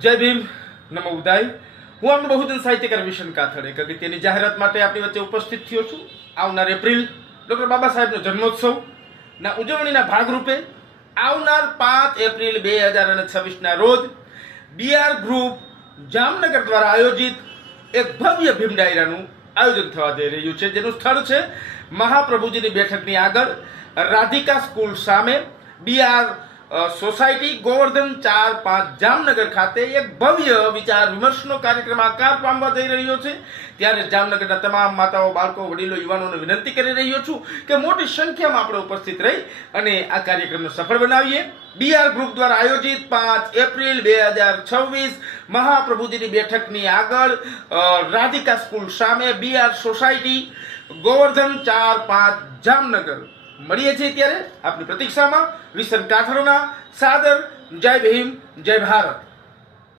જય ભીમ, નમો ઉદાય. હું આપણું બહુજન સાહિત્યકાર વિશન કાથડ એક અગત્યની જાહેરાત માટે આપણી વચ્ચે ઉપસ્થિત થયો છું. આવનાર એપ્રિલ ડૉક્ટર બાબા સાહેબનો જન્મોત્સવના ઉજવણીના ભાગરૂપે આવનાર 5 એપ્રિલ 2026ના રોજ બીઆર ગ્રુપ જામનગર દ્વારા આયોજિત એક ભવ્ય ભીમ ડાયરાનું આયોજન થવા જઈ રહ્યું છે, જેનું સ્થળ છે મહાપ્રભુજીની બેઠકની આગળ રાધિકા સ્કૂલ સામે બીઆર સોસાયટી ગોવર્ધન 4-5 જામનગર ખાતે એક ભવ્ય વિચાર વિમર્શનો કાર્યક્રમ આકાર પામવા જઈ રહ્યો છે. ત્યારે જામનગરના તમામ માતાઓ, બાળકો, વડીલો, યુવાનોને વિનંતી કરી રહ્યો છું કે મોટી સંખ્યામાં આપણે ઉપસ્થિત રહી અને આ કાર્યક્રમને સફળ બનાવીએ. બીઆર ગ્રુપ દ્વારા આયોજિત 5 એપ્રિલ 2026 મહાપ્રભુજીની બેઠકની આગળ રાધિકા સ્કૂલ સામે બીઆર સોસાયટી ગોવર્ધન 4-5 જામનગર મળીએ છીએ. ત્યારે આપની પ્રતીક્ષામાં વિશન કાથડના સાદર જય ભીમ, જય ભારત.